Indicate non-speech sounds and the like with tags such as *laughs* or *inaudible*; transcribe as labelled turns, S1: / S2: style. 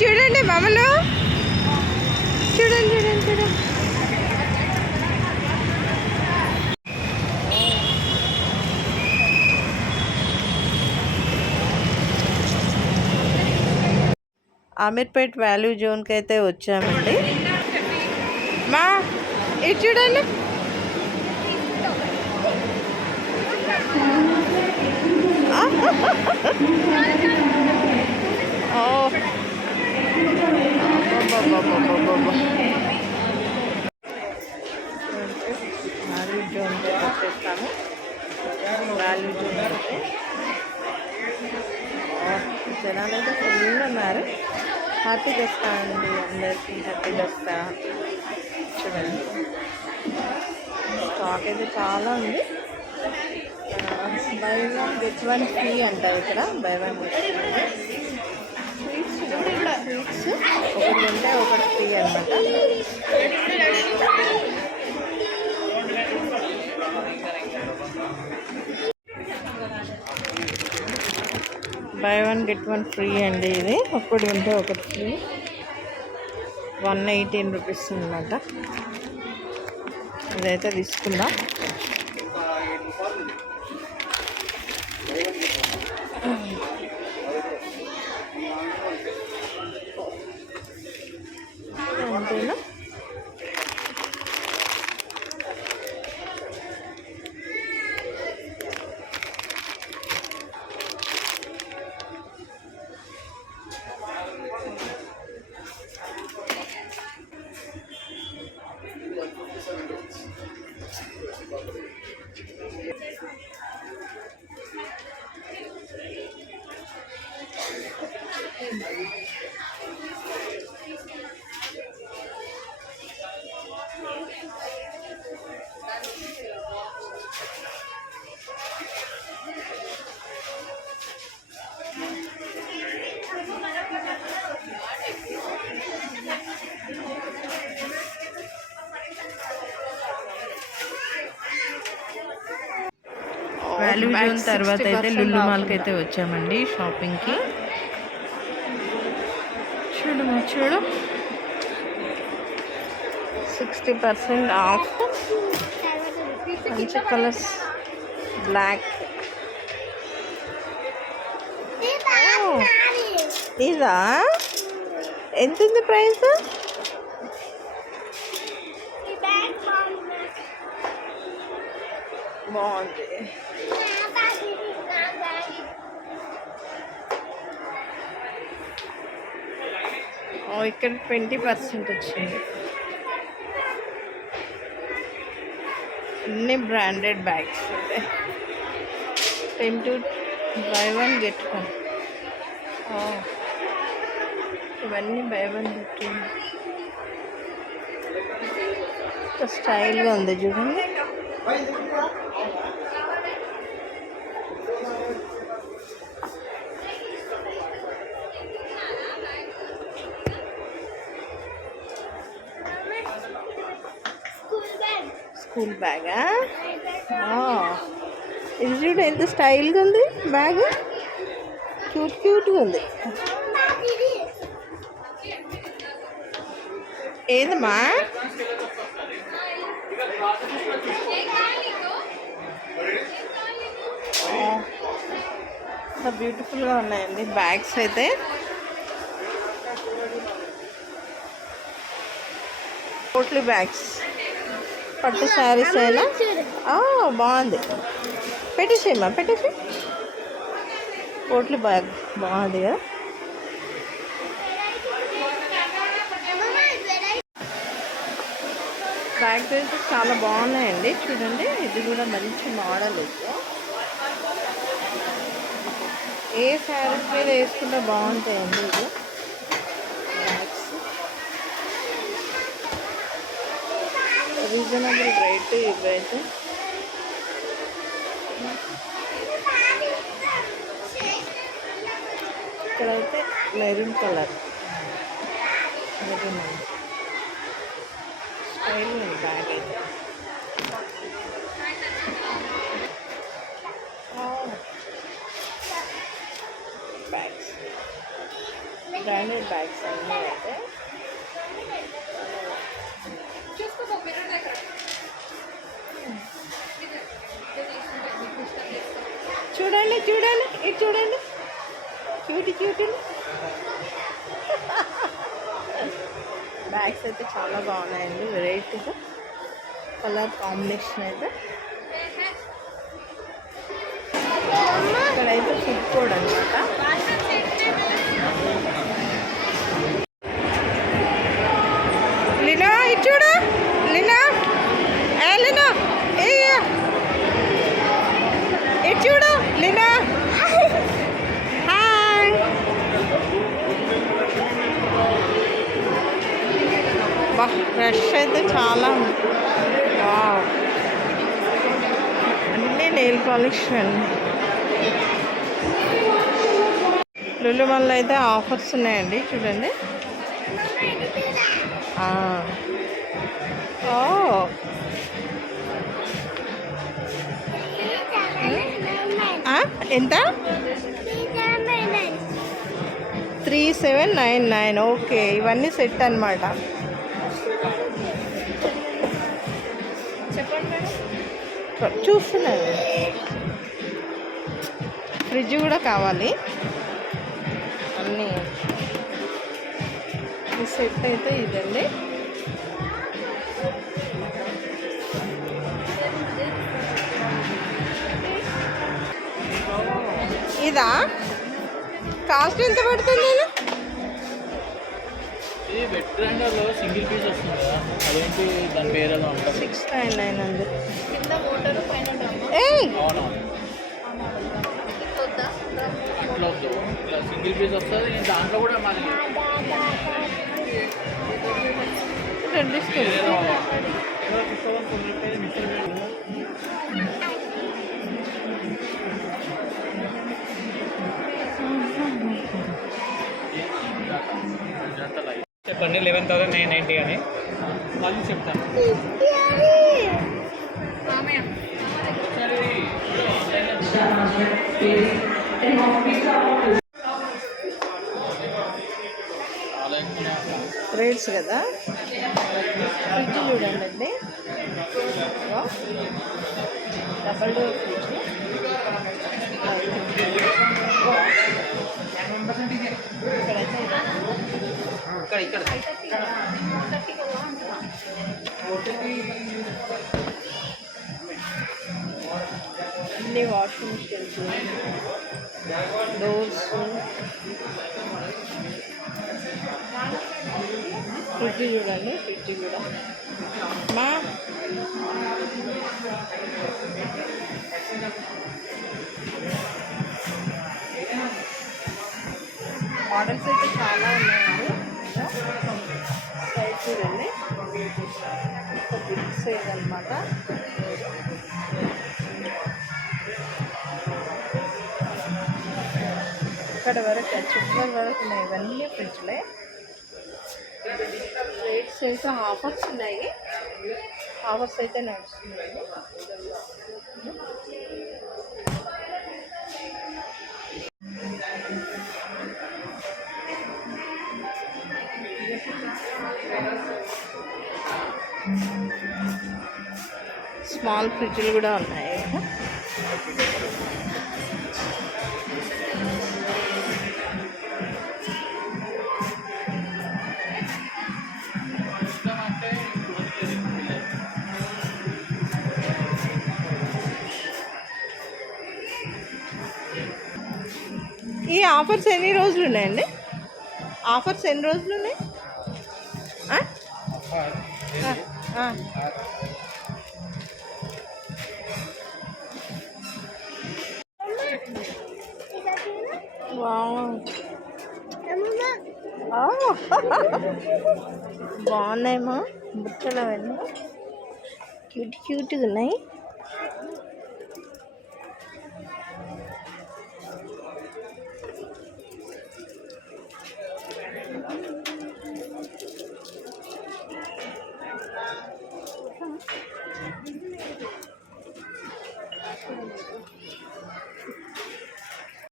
S1: చూడండి మామలు చూడండి చూడండి చూడండి. అమీర్పేట్ వాల్యూ జోన్కి అయితే వచ్చామండి. మా ఇది చూడండి. ఓ *laughs* *laughs* వాల్యూ జోన్కి వచ్చేస్తాము వాల్యూ జోన్ అయితే జనాలు అయితే ఫుల్ ఉన్నారు హ్యాపీ దసరా అండి అందరికీ హ్యాపీ దస్తా చూడండి స్టాక్ అయితే చాలా ఉంది buy one get one free అంటారు ఇక్కడ బై వన్ గెట్ స్వీట్స్ ఒకటి ఉంటే ఒకటి ఫ్రీ అనమాట buy one get one free అండి ఇది. ఒకటి ఉంటే ఒకటి ఫ్రీ వన్ ఎయిటీన్ రూపీస్ అనమాట ఇదైతే తీసుకుందాం. সম্পূর্ণ జోన్ తర్వాత అయితే లుల్లు మాల్కి అయితే వచ్చామండి షాపింగ్కి చూడు చూడు. సిక్స్టీ పర్సెంట్ ఆఫ్ మంచి కలర్స్ బ్లాక్ ఇదా? ఎంత ఉంది ప్రైస్? బాగుంది. ఓ, ఇక్కడ ట్వంటీ పర్సెంట్ వచ్చింది అన్ని బ్రాండెడ్ బ్యాగ్స్ ఉంటాయి ten to buy one get one ఇవన్నీ బై వన్ గెట్ వన్ స్టైల్గా ఉంది చూడండి స్కూల్ బ్యాగా? ఇది చూడు ఎంత స్టైల్గా ఉంది బ్యాగ్. క్యూట్ క్యూట్గా ఉంది. ఏందమ్మా? బ్యూటిఫుల్గా ఉన్నాయండి బ్యాగ్స్ అయితే. పోట్లీ బ్యాగ్స్. పట్టు శారీస్ అయినా? బాగుంది. పెట్టేసేమ్మా పెట్టేసి పోట్లీ బ్యాగ్ బాగుంది కదా? బ్యాగ్ అయితే చాలా బాగున్నాయండి. చూడండి ఇది కూడా మంచి మోడల్ ఇది. ఏ శారీస్ మీద వేసుకుంటే బాగుంటాయండి ఇది రీజనబుల్ రేట్ ఇవైతే ఇక్కడైతే మెరూన్ కలర్ మెరూన్ అండి స్టైల్ ఉంది బ్యాగ్ అయితే బ్యాగ్స్ బ్రాండెడ్ బ్యాగ్స్ అన్నీ అయితే చూడండి చూడండి ఇది చూడండి. క్యూటి క్యూటీ బ్యాగ్స్ అయితే చాలా బాగున్నాయండి వెరైటీగా కలర్ కాంబినేషన్ అయితే. ఇక్కడైతే ఫుడ్ కోడ్ అనమాట లీనా ఇటు చూడు లీనా ఏ లీనా ఏ ఇటు చూడు లీనా హాయ్ బా ఫ్రెష్ అయితే చాలా అన్నీ నెయిల్ పాలిష్ అండి. లులు మళ్ళీ అయితే ఆఫర్స్ ఉన్నాయండి చూడండి. ఓ ఆ, ఎంత? Three seven nine nine okay ఇవన్నీ సెట్ అనమాట చూస్తున్నాను ఫ్రిడ్జ్ కూడా కావాలి. అన్నీ. ఈ సెట్ అయితే ఇదండి. ఇదా? కాస్ట్ ఎంత పడుతుంది? నేను
S2: ఇది వెట్ గ్రైండర్లో సింగిల్ పీస్ వస్తుంది కదా. అదేంటి? దాని పేరు ఏదో ఉంటుంది
S1: సిక్స్ నైన్ నైన్ అండి.
S3: కింద మోటార్ పైన
S2: అవును?
S3: వద్దా
S2: అట్లా వద్దు ఇట్లా సింగిల్ పీస్ వస్తుంది. దాంట్లో కూడా మళ్ళీ
S1: రెండు
S2: చెప్పండి లెవెన్ థౌసండ్ నైన్ నైంటీ అని. మళ్ళీ చెప్తాను
S1: రేట్స్ కదా? ఫ్రిడ్జ్ చూడండి అండి. Double door fridge.
S2: ఇక్కడ ఇక్కడ
S1: అన్ని వాషింగ్ మిషన్స్ డోర్స్ ఫ్రిడ్జ్ చూడండి ఫ్రిడ్జ్ కూడా మా మోడల్స్ అయితే చాలా ఉన్నాయండి సైజ్ చూడండి బిగ్ సైజ్ అనమాట ఇక్కడ వరకు చుట్టూ వరకు ఉన్నాయి. ఇవన్నీ ఫ్రిడ్జ్లే. రేట్స్ అయితే ఆఫర్స్ ఉన్నాయి. ఆఫర్స్ అయితే నడుస్తున్నాయి. స్మాల్ ఫ్రిడ్జ్లు కూడా ఉన్నాయి. ఈ ఆఫర్స్ ఎన్ని రోజులు ఉన్నాయండి? ఆఫర్స్ ఎన్ని రోజులు ఉన్నాయి? బాగున్నాయమ్మా బుట్టలు అవన్నీ క్యూట్ క్యూట్గా ఉన్నాయి.